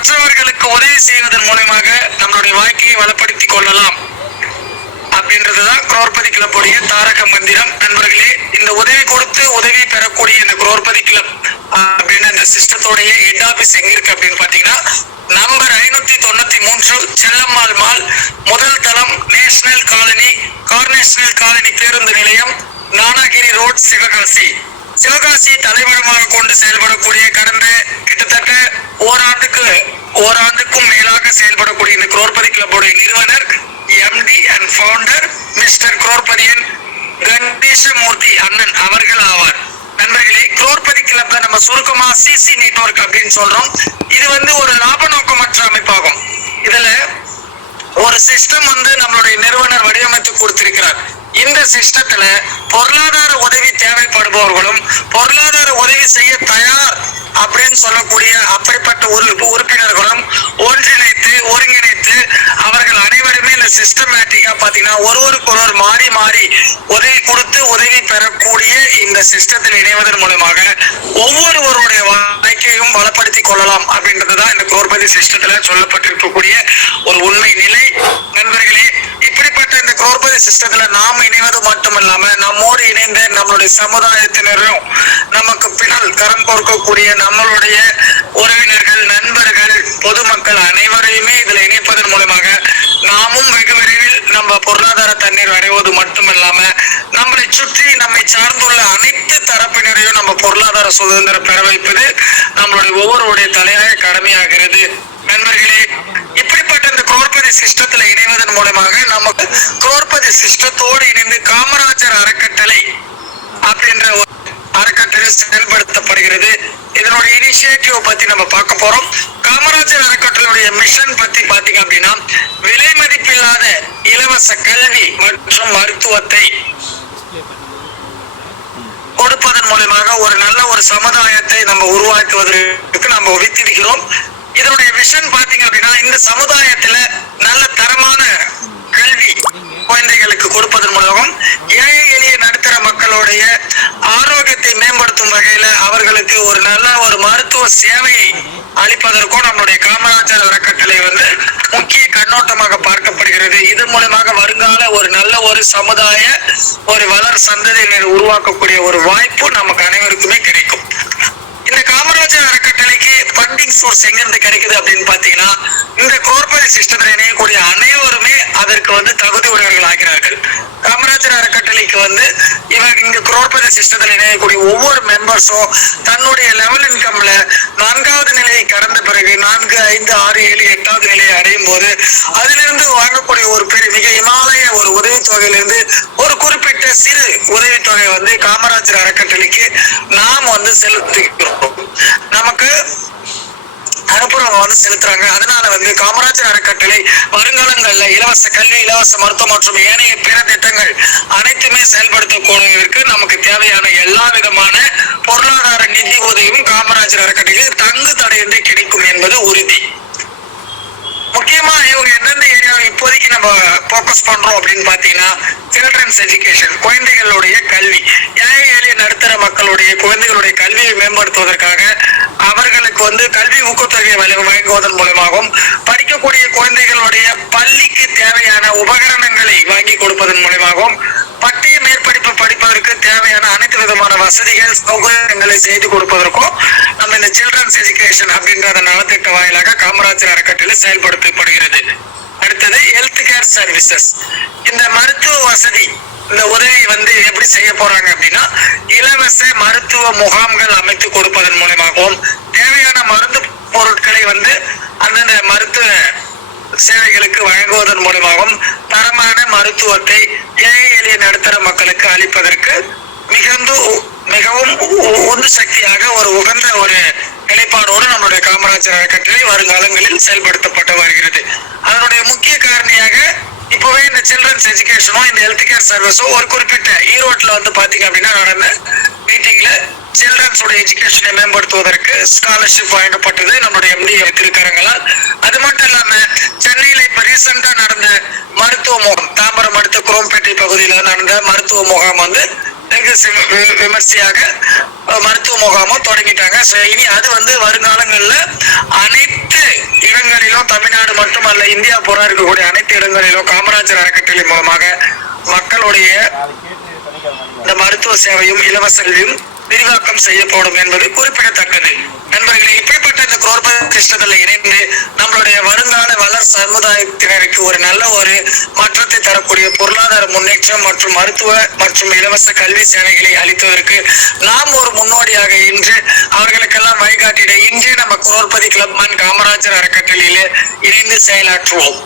மற்றவர்களுக்கு உதவி செய்வதன் மூலமாக நம்மளுடைய வாழ்க்கையை வளப்படுத்திக் கொள்ளலாம் அப்படின்றதுதான் குரோர்பதி கிளப்புடைய தாரக மந்திரம். நண்பர்களே, இந்த உதவி கொடுத்து உதவி பெறக்கூடிய இந்த குரோர்பதி கிளப் அப்படின்னு இந்த சிஸ்டத்தோடைய ஹெட் ஆபீஸ் எங்க இருக்கு அப்படின்னு பாத்தீங்கன்னா நம்பர் 593 செல்லம்மாள் மால், முதல் தளம், நேஷனல் காலனி, கார்னேஷனல் காலனி பேருந்து நிலையம், நானாகிரி ரோட், சிவகாசி. சிவகாசி தலைவரமாக கொண்டு செயல்படக்கூடிய கடந்த கிட்டத்தட்ட ஓராண்டுக்கும் மேலாக செயல்படக்கூடிய இந்த குரோர்பதி கிளப்புடைய நிறுவனர் MD and founder mister Crorepatiyan Ganesamoorthy அண்ணன் அவர்கள் ஆவார். நண்பர்களே, குரோர்பதி கிளப்ல நம்ம சுருக்கமா சிசி நெட்வொர்க் அப்படின்னு சொல்றோம். இது வந்து ஒரு லாப நோக்கமற்ற அமைப்பாகும். இதுல ஒரு சிஸ்டம் வந்து நம்மளுடைய நிறுவனர் வடிவமைத்து கொடுத்திருக்கிறார். இந்த சிஸ்டத்துல பொருளாதார உதவி தேவைப்படுபவர்களும் பொருளாதார உதவி செய்ய தயார் அப்படின்னு சொல்லக்கூடிய அப்படிப்பட்ட உறுப்பினர்களும் ஒருங்கிணைத்து அவர்கள் அனைவருமே இந்த சிஸ்டமேட்டிக்கா பாத்தீங்கன்னா ஒருவருக்கொருவர் மாறி மாறி உதவி கொடுத்து உதவி பெறக்கூடிய இந்த சிஸ்டத்தில் இணைவதன் மூலமாக ஒவ்வொருவருடைய வாழ்க்கையும் வளப்படுத்திக் கொள்ளலாம் அப்படின்றதுதான் இந்த குரோர்பதி சிஸ்டத்துல சொல்லப்பட்டிருக்கக்கூடிய ஒரு உண்மை நிலை. நண்பர்களே, இப்படிப்பட்ட இந்த குரோர்பதி சிஸ்டத்துல நாம் இணைவது மட்டுமல்லாம நம்மோடு இணைந்த நம்மளுடைய சமுதாயத்தினரும் நமக்கு பின்னால் கரம் கோர்க்கக்கூடிய நம்மளுடைய உறவினர்கள், நண்பர்கள், பொதுமக்கள் அனைவரையுமே இதுல இணைப்பதன் மூலமாக நாமும் வெகு விரைவில் நம்ம பொருளாதார தண்ணீர் அடைவது மட்டுமல்லாம நம்மளை சுற்றி நம்மை சார்ந்துள்ள அனைத்து தரப்பினரையும் நம்ம பொருளாதார சுதந்திரம் பெற வைப்பது நம்மளுடைய ஒவ்வொருடைய தலையாய கடமையாகிறது. நண்பர்களே, இப்படிப்பட்ட இந்த குரோர்பதி சிஸ்டத்துல இணைவதன் மூலமாக நமக்கு குரோர்பதி சிஸ்டத்தோடு இணைந்து காமராஜர் அறக்கட்டளை அப்படின்ற ஒரு அறக்கட்டளை செயல்படுத்தப்படுகிறது. இதனுடைய இனிஷியேட்டிவ் பத்தி நம்ம பார்க்க போறோம். காமராஜர் அறக்கட்டளையுடைய மிஷன் பத்தி பாத்தீங்க அப்படின்னா விலை மதிப்பில்லாத இலவச கல்வி மற்றும் மருத்துவத்தை கொடுப்பதன் மூலமாக ஒரு நல்ல ஒரு சமுதாயத்தை நம்ம உருவாக்குவதற்கு நம்ம வித்திடுகிறோம். இதனுடைய விஷன் பாத்தீங்க அப்படின்னா இந்த சமுதாயத்துல நல்ல தரமான கல்வி குழந்தைகளுக்கு கொடுப்பதன் மூலம் ஏழை எளிய நடுத்தர மக்களுடைய ஆரோக்கியத்தை மேம்படுத்தும் வகையில அவர்களுக்கு ஒரு நல்ல ஒரு மருத்துவ சேவையை அளிப்பதற்கும் நம்முடைய காமராஜர் அறக்கட்டளை வந்து முக்கிய கண்ணோட்டமாக பார்க்கப்படுகிறது. இதன் மூலமாக வருங்கால ஒரு நல்ல ஒரு சமுதாய ஒரு வளர் சந்ததியினர் உருவாக்கக்கூடிய ஒரு வாய்ப்பு நமக்கு அனைவருக்குமே கிடைக்கும். இந்த காமராஜர் அறக்கட்டளைக்கு ஃபண்டிங் சோர்ஸ் எங்கிருந்து கிடைக்குது அப்படின்னு பாத்தீங்கன்னா இந்த குரோர்பதி சிஸ்டத்தில் இணையக்கூடிய அனைவருமே அதற்கு வந்து தகுதி உடையவர்கள் ஆகிறார்கள். காமராஜர் அறக்கட்டளைக்கு வந்து இங்க குரோர்பதி சிஸ்டத்தில் இணையக்கூடிய ஒவ்வொரு மெம்பர்ஸும் தன்னுடைய லெவல் இன்கம்ல 4வது நிலையை கடந்த பிறகு 4, 5, 6, 7, 8வது நிலையை அடையும் போது அதிலிருந்து வாங்கக்கூடிய ஒரு பெரிய மிக இமாலய ஒரு உதவித்தொகையிலிருந்து ஒரு குறிப்பிட்ட சிறு உதவித்தொகை வந்து காமராஜர் அறக்கட்டளைக்கு நாம் வந்து செலுத்துகிறோம். நமக்கு அனுப்புறவங்க வந்து செலுத்துறாங்க. அதனால வந்து காமராஜர் அறக்கட்டளை வருங்காலங்கள்ல இலவச கல்வி, இலவச மருத்துவம் மற்றும் ஏனைய பிற திட்டங்கள் அனைத்துமே செயல்படுத்தக்கூடியதற்கு நமக்கு தேவையான எல்லா விதமான பொருளாதார நிதி உதவியும் காமராஜர் அறக்கட்டளைக்கு தங்கு தடையின்றி கிடைக்கும் என்பது உறுதி. முக்கியமா இவங்க எந்தெந்த ஏரியாவை இப்போதைக்கு நம்ம போக்கஸ் பண்றோம் அப்படின்னு பாத்தீங்கன்னா சில்ட்ரன்ஸ் எஜுகேஷன், குழந்தைகளுடைய கல்வி, ஏழை எளிய நடுத்தர மக்களுடைய குழந்தைகளுடைய கல்வியை மேம்படுத்துவதற்காக அவர்களுக்கு வந்து கல்வி ஊக்கத்தொகை வழங்குவதன் மூலமாகவும் படிக்கக்கூடிய குழந்தைகளுடைய பள்ளிக்கு தேவையான உபகரணங்களை வாங்கி கொடுப்பதன் மூலமாகவும் பட்டய மேற்படிப்பு படிப்பதற்கு தேவையான அனைத்து விதமான வசதிகள் சௌகரியங்களை செய்து கொடுப்பதற்கும் நம்ம இந்த சில்ட்ரன்ஸ் எஜுகேஷன் அப்படின்ற நலத்திட்ட வாயிலாக காமராஜர் அறக்கட்டளை செயல்படுத்தப்படுகிறது. அடுத்தது ஹெல்த் கேர் சர்வீசஸ். இந்த மருத்துவ வசதி இந்த உதவி வந்து எப்படி செய்ய போறாங்க அப்படின்னா இலவச மருத்துவ முகாம்கள் அமைத்து கொடுப்பதன் மூலமாகவும் தேவையான மருந்து பொருட்களை வந்து அந்தந்த மருத்துவ சேவைகளுக்கு வழங்குவதன் மூலமாகவும் தரமான மருத்துவத்தை ஏழை எளிய நடுத்தர மக்களுக்கு அளிப்பதற்கு மிகவும் உந்து சக்தியாக ஒரு உகந்த ஒரு நிலைப்பாடோடு நம்மளுடைய காமராஜர் அறக்கட்டளை வருங்காலங்களில் செயல்படுத்தப்பட்டு வருகிறது. அதனுடைய முக்கிய காரணியாக இப்பவே இந்த சில்ட்ரன்ஸ் எஜுகேஷனும் இந்த ஹெல்த் கேர் சர்வீஸும் ஒரு குறிப்பிட்ட ஈரோட்ல வந்து பாத்தீங்க அப்படின்னா நடந்த மீட்டிங்ல சில்ட்ரன்ஸ் எஜுகேஷனை மேம்படுத்துவதற்கு ஸ்காலர்ஷிப் வழங்கப்பட்டது நம்மளுடைய எம்டி திருக்கரங்களால். அது மட்டும் இல்லாம சென்னையில இப்ப ரீசெண்டா நடந்த மருத்துவ முகாம், தாம்பரம் அடுத்த குரோம்பேட்டை பகுதியில நடந்த மருத்துவ முகாம் வந்து வெகு விமர்சையாக மருத்துவ முகாமும் தொடங்கிட்டாங்க. இனி அது வந்து வருங்காலங்கள்ல அனைத்து தமிழ்நாடு மட்டுமல்ல இந்தியா பூரா இருக்கக்கூடிய அனைத்து இடங்களிலும் காமராஜர் அறக்கட்டளை மூலமாக மக்களுடைய இந்த மருத்துவ சேவையும் இலவச கல்வியும் விரிவாக்கம் செய்யப்படும் என்பது குறிப்பிடத்தக்கது. நண்பர்களே, இப்படிப்பட்ட இந்த குரோர்பத் திட்டத்தில் இணைந்து நம்மளுடைய வருங்கால வளர் சமுதாயத்தினருக்கு ஒரு நல்ல ஒரு மாற்றத்தை தரக்கூடிய பொருளாதார முன்னேற்றம் மற்றும் மருத்துவ மற்றும் இலவச கல்வி சேவைகளை அளித்ததற்கு நாம் ஒரு முன்னோடியாக இன்று அவர்களுக்கெல்லாம் வழிகாட்டிட இன்றே நம்ம குரோர்பதி கிளப் காமராஜர் அறக்கட்டளையிலே இணைந்து செயலாற்றுவோம்.